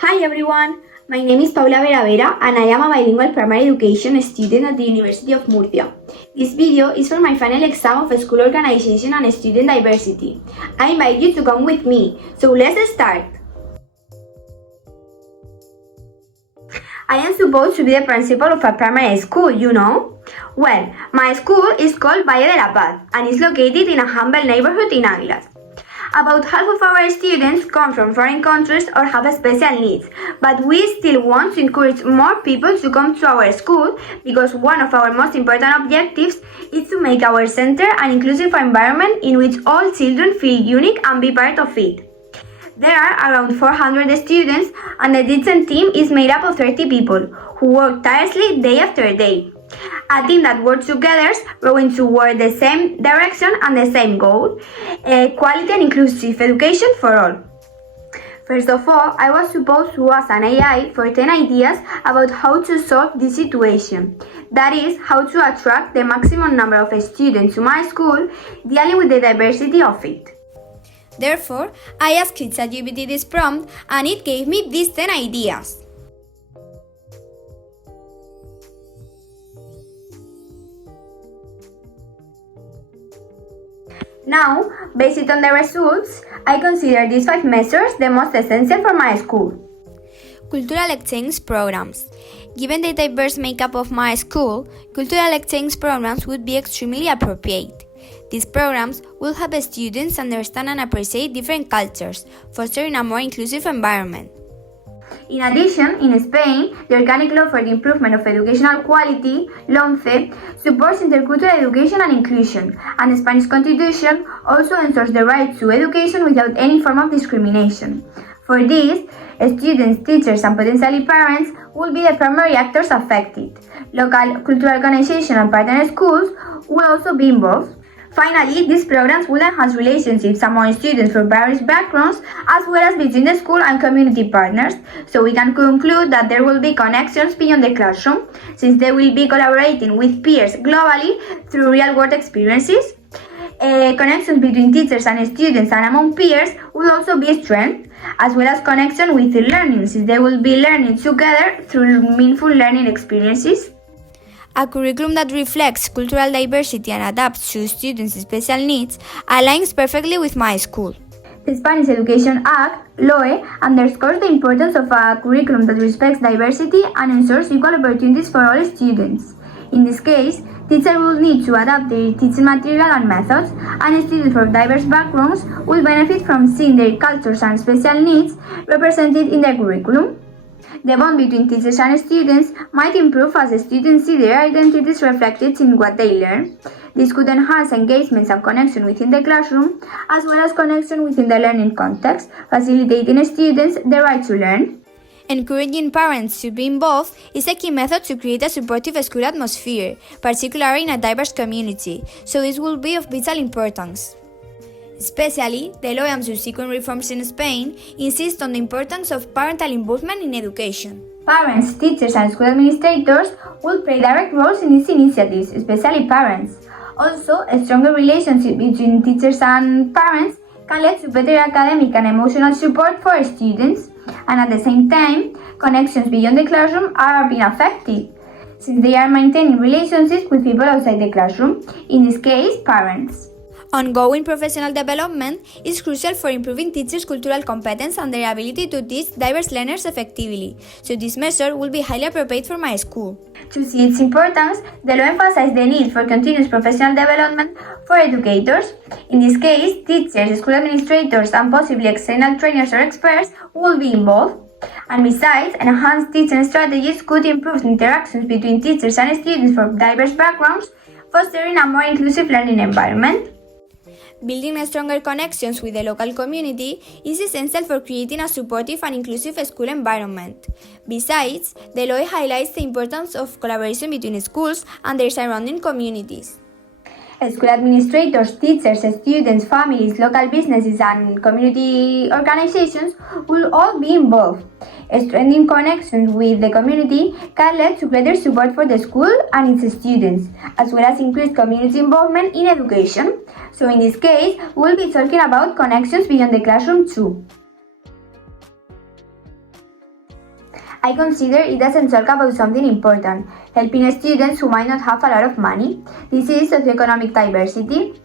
Hi everyone, my name is Paula Vera Vera and I am a Bilingual Primary Education student at the University of Murcia. This video is for my final exam of school organization and student diversity. I invite you to come with me, so let's start. I am supposed to be the principal of a primary school, you know? Well, my school is called Valle de la Paz and is located in a humble neighborhood in Águilas. About half of our students come from foreign countries or have special needs, but we still want to encourage more people to come to our school because one of our most important objectives is to make our center an inclusive environment in which all children feel unique and be part of it. There are around 400 students and the teaching team is made up of 30 people who work tirelessly day after day. A team that works together, rowing toward the same direction and the same goal, quality and inclusive education for all. First of all, I was supposed to ask an AI for 10 ideas about how to solve this situation. That is, how to attract the maximum number of students to my school, dealing with the diversity of it. Therefore, I asked ChatGPT this prompt and it gave me these 10 ideas. Now, based on the results, I consider these 5 measures the most essential for my school. Cultural exchange programs. Given the diverse makeup of my school, cultural exchange programs would be extremely appropriate. These programs will help students understand and appreciate different cultures, fostering a more inclusive environment. In addition, in Spain, the Organic Law for the Improvement of Educational Quality, LONCE, supports intercultural education and inclusion, and the Spanish Constitution also ensures the right to education without any form of discrimination. For this, students, teachers, and potentially parents will be the primary actors affected. Local cultural organizations and partner schools will also be involved. Finally, these programs will enhance relationships among students from various backgrounds as well as between the school and community partners, so we can conclude that there will be connections beyond the classroom, since they will be collaborating with peers globally through real-world experiences. Connections between teachers and students and among peers will also be strengthened, as well as connection with learning, since they will be learning together through meaningful learning experiences. A curriculum that reflects cultural diversity and adapts to students' special needs aligns perfectly with my school. The Spanish Education Act, LOE, underscores the importance of a curriculum that respects diversity and ensures equal opportunities for all students. In this case, teachers will need to adapt their teaching material and methods, and students from diverse backgrounds will benefit from seeing their cultures and special needs represented in the curriculum. The bond between teachers and students might improve as the students see their identities reflected in what they learn. This could enhance engagement and connection within the classroom, as well as connection within the learning context, facilitating students the right to learn. Encouraging parents to be involved is a key method to create a supportive school atmosphere, particularly in a diverse community, so this will be of vital importance. Especially, the law and subsequent reforms in Spain insist on the importance of parental involvement in education. Parents, teachers, and school administrators will play direct roles in these initiatives, especially parents. Also, a stronger relationship between teachers and parents can lead to better academic and emotional support for students, and at the same time, connections beyond the classroom are being affected, since they are maintaining relationships with people outside the classroom, in this case, parents. Ongoing professional development is crucial for improving teachers' cultural competence and their ability to teach diverse learners effectively, so this measure will be highly appropriate for my school. To see its importance, the law emphasizes the need for continuous professional development for educators. In this case, teachers, school administrators, and possibly external trainers or experts will be involved. And besides, enhanced teaching strategies could improve interactions between teachers and students from diverse backgrounds, fostering a more inclusive learning environment. Building stronger connections with the local community is essential for creating a supportive and inclusive school environment. Besides, the law highlights the importance of collaboration between schools and their surrounding communities. School administrators, teachers, students, families, local businesses, and community organizations will all be involved. Strengthening connections with the community can lead to greater support for the school and its students, as well as increased community involvement in education. So in this case, we'll be talking about connections beyond the classroom too. I consider it doesn't talk about something important, helping students who might not have a lot of money. This is socioeconomic diversity.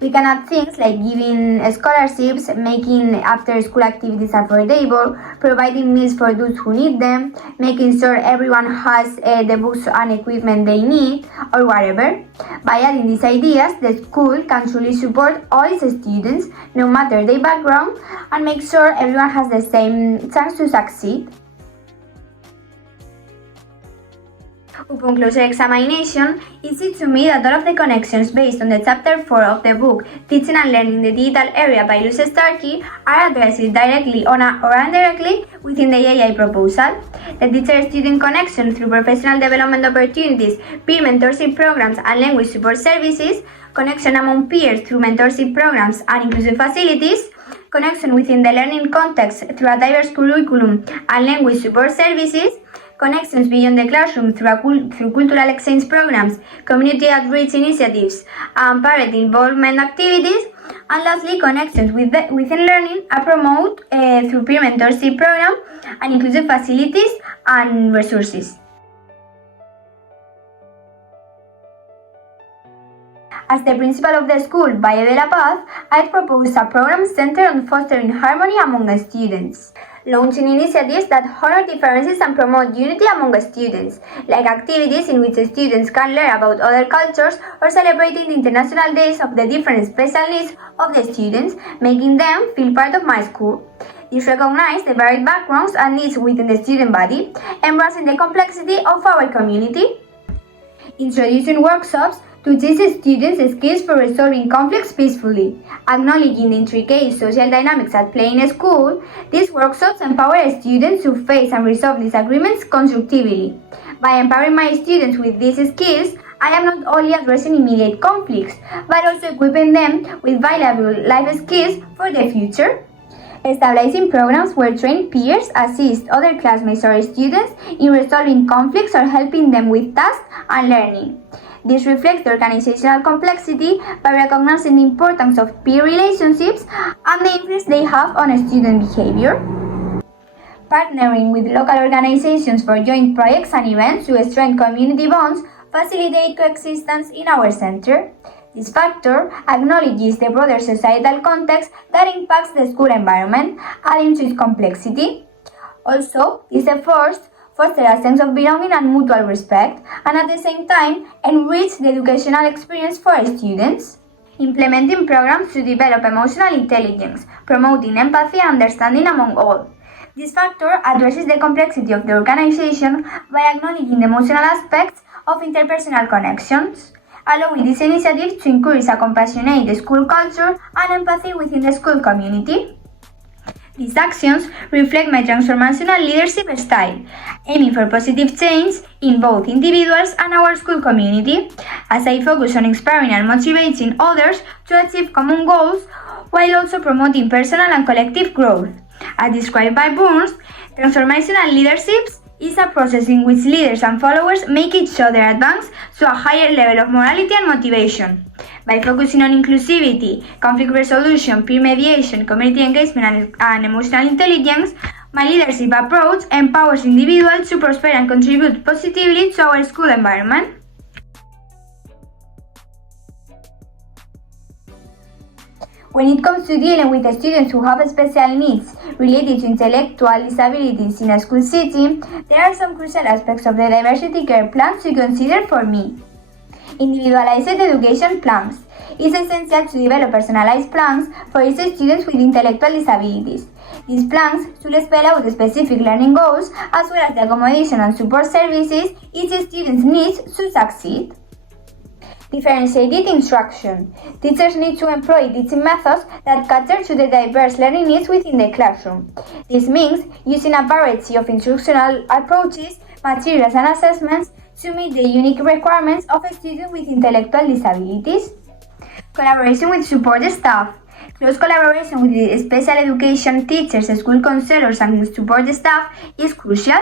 We can add things like giving scholarships, making after-school activities affordable, providing meals for those who need them, making sure everyone has the books and equipment they need, or whatever. By adding these ideas, the school can truly support all its students, no matter their background, and make sure everyone has the same chance to succeed. Upon closer examination, it seems to me that all of the connections based on the chapter 4 of the book Teaching and Learning the Digital Area by Luce Starkey are addressed directly or indirectly within the AI proposal. The teacher-student connection through professional development opportunities, peer mentorship programs and language support services, connection among peers through mentorship programs and inclusive facilities, connection within the learning context through a diverse curriculum and language support services, connections beyond the classroom through cultural exchange programs, community outreach initiatives, and parent involvement activities, and lastly, connections within learning are promoted through peer mentorship program and inclusive facilities and resources. As the principal of the school, Valle de la Paz, I propose a program centered on fostering harmony among the students, launching initiatives that honor differences and promote unity among students, like activities in which students can learn about other cultures or celebrating the international days of the different special needs of the students, making them feel part of my school. This recognizes the varied backgrounds and needs within the student body, embracing the complexity of our community. Introducing workshops to teach students skills for resolving conflicts peacefully. Acknowledging the intricate social dynamics at play in school, these workshops empower students to face and resolve disagreements constructively. By empowering my students with these skills, I am not only addressing immediate conflicts, but also equipping them with valuable life skills for the future. Establishing programs where trained peers assist other classmates or students in resolving conflicts or helping them with tasks and learning. This reflects the organizational complexity by recognizing the importance of peer relationships and the influence they have on student behavior. Partnering with local organizations for joint projects and events to strengthen community bonds facilitate coexistence in our center. This factor acknowledges the broader societal context that impacts the school environment, adding to its complexity. Also, these efforts foster a sense of belonging and mutual respect, and at the same time, enrich the educational experience for students. Implementing programs to develop emotional intelligence, promoting empathy and understanding among all. This factor addresses the complexity of the organization by acknowledging the emotional aspects of interpersonal connections, allowing these initiatives to encourage a compassionate school culture and empathy within the school community. These actions reflect my transformational leadership style, aiming for positive change in both individuals and our school community, as I focus on inspiring and motivating others to achieve common goals while also promoting personal and collective growth. As described by Burns, transformational leadership is a process in which leaders and followers make each other advance to a higher level of morality and motivation. By focusing on inclusivity, conflict resolution, peer mediation, community engagement, and emotional intelligence, my leadership approach empowers individuals to prosper and contribute positively to our school environment. When it comes to dealing with the students who have special needs related to intellectual disabilities in a school setting, there are some crucial aspects of the diversity care plans to consider for me. Individualized education plans. It's essential to develop personalized plans for each student with intellectual disabilities. These plans should spell out the specific learning goals as well as the accommodation and support services each student needs to succeed. Differentiated instruction. Teachers need to employ teaching methods that cater to the diverse learning needs within the classroom. This means using a variety of instructional approaches, materials and assessments to meet the unique requirements of a student with intellectual disabilities. Collaboration with support staff. Close collaboration with the special education teachers, school counselors, and support staff is crucial.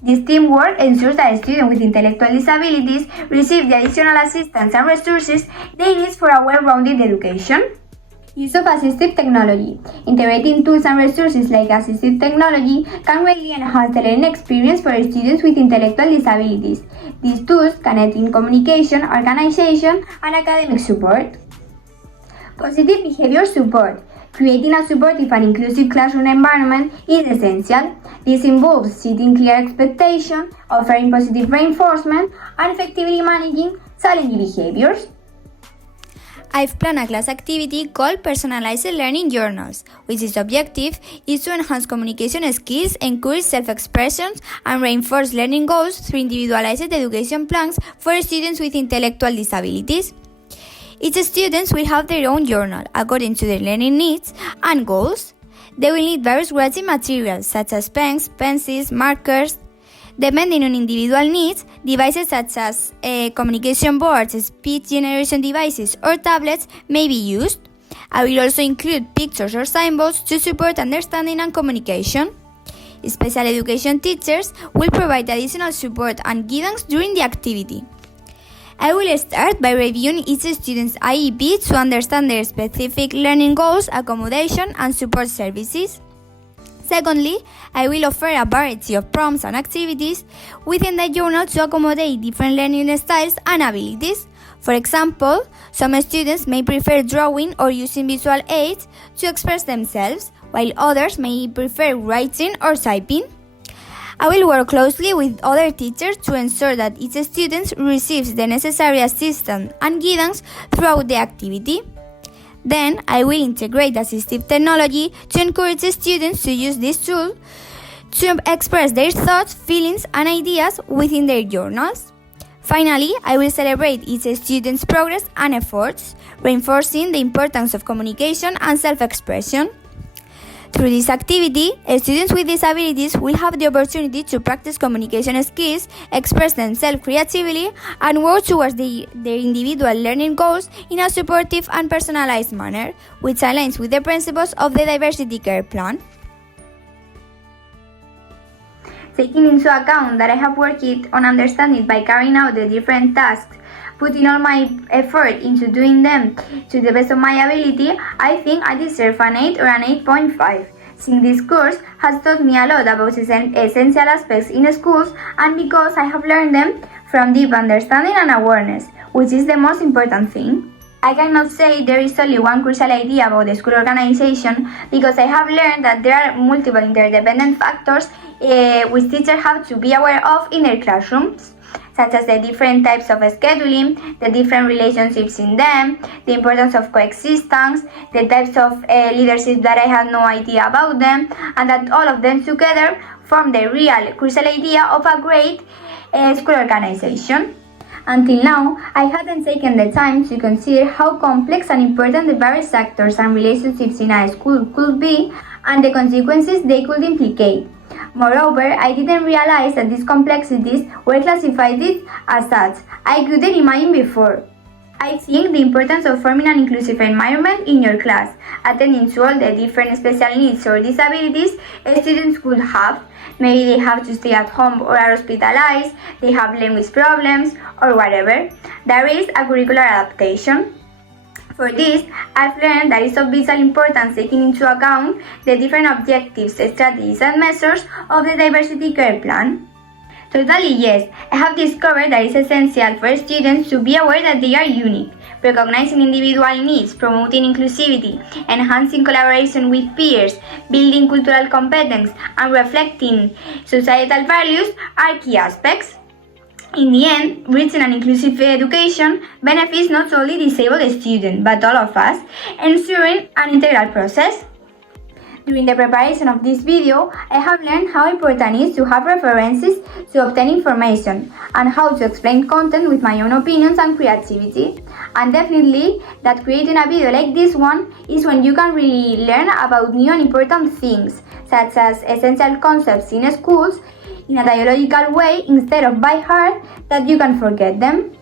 This teamwork ensures that students with intellectual disabilities receive the additional assistance and resources they need for a well-rounded education. Use of assistive technology. Integrating tools and resources like assistive technology can greatly enhance the learning experience for students with intellectual disabilities. These tools can aid in communication, organization, and academic support. Positive behavior support. Creating a supportive and inclusive classroom environment is essential. This involves setting clear expectations, offering positive reinforcement, and effectively managing challenging behaviors. I've planned a class activity called Personalized Learning Journals, which its objective is to enhance communication skills, encourage self-expression, and reinforce learning goals through individualized education plans for students with intellectual disabilities. Each student will have their own journal according to their learning needs and goals. They will need various writing materials such as pens, pencils, markers. Depending on individual needs, devices such as communication boards, speech generation devices, or tablets may be used. I will also include pictures or symbols to support understanding and communication. Special education teachers will provide additional support and guidance during the activity. I will start by reviewing each student's IEP to understand their specific learning goals, accommodation, and support services. Secondly, I will offer a variety of prompts and activities within the journal to accommodate different learning styles and abilities. For example, some students may prefer drawing or using visual aids to express themselves, while others may prefer writing or typing. I will work closely with other teachers to ensure that each student receives the necessary assistance and guidance throughout the activity. Then, I will integrate assistive technology to encourage students to use this tool to express their thoughts, feelings, and ideas within their journals. Finally, I will celebrate each student's progress and efforts, reinforcing the importance of communication and self-expression. Through this activity, students with disabilities will have the opportunity to practice communication skills, express themselves creatively, and work towards their individual learning goals in a supportive and personalized manner, which aligns with the principles of the Diversity Care Plan. Taking into account that I have worked on understanding by carrying out the different tasks, putting all my effort into doing them to the best of my ability, I think I deserve an 8 or an 8.5. Since this course has taught me a lot about essential aspects in schools, and because I have learned them from deep understanding and awareness, which is the most important thing. I cannot say there is only one crucial idea about the school organization, because I have learned that there are multiple interdependent factors which teachers have to be aware of in their classrooms, such as the different types of scheduling, the different relationships in them, the importance of coexistence, the types of leadership that I had no idea about them, and that all of them together form the real crucial idea of a great school organization. Until now, I hadn't taken the time to consider how complex and important the various actors and relationships in a school could be and the consequences they could implicate. Moreover, I didn't realize that these complexities were classified as such. I couldn't imagine before. I think the importance of forming an inclusive environment in your class, attending to all the different special needs or disabilities students could have. Maybe they have to stay at home or are hospitalized, they have language problems, or whatever. There is a curricular adaptation. For this, I've learned that it's of vital importance taking into account the different objectives, strategies, and measures of the Diversity Care Plan. Totally yes, I have discovered that it's essential for students to be aware that they are unique, recognizing individual needs, promoting inclusivity, enhancing collaboration with peers, building cultural competence, and reflecting societal values are key aspects. In the end, reaching an inclusive education benefits not only disabled students, but all of us, ensuring an integral process. During the preparation of this video, I have learned how important it is to have references to obtain information, and how to explain content with my own opinions and creativity. And definitely, that creating a video like this one is when you can really learn about new and important things, such as essential concepts in schools, in a dialogical way instead of by heart that you can forget them.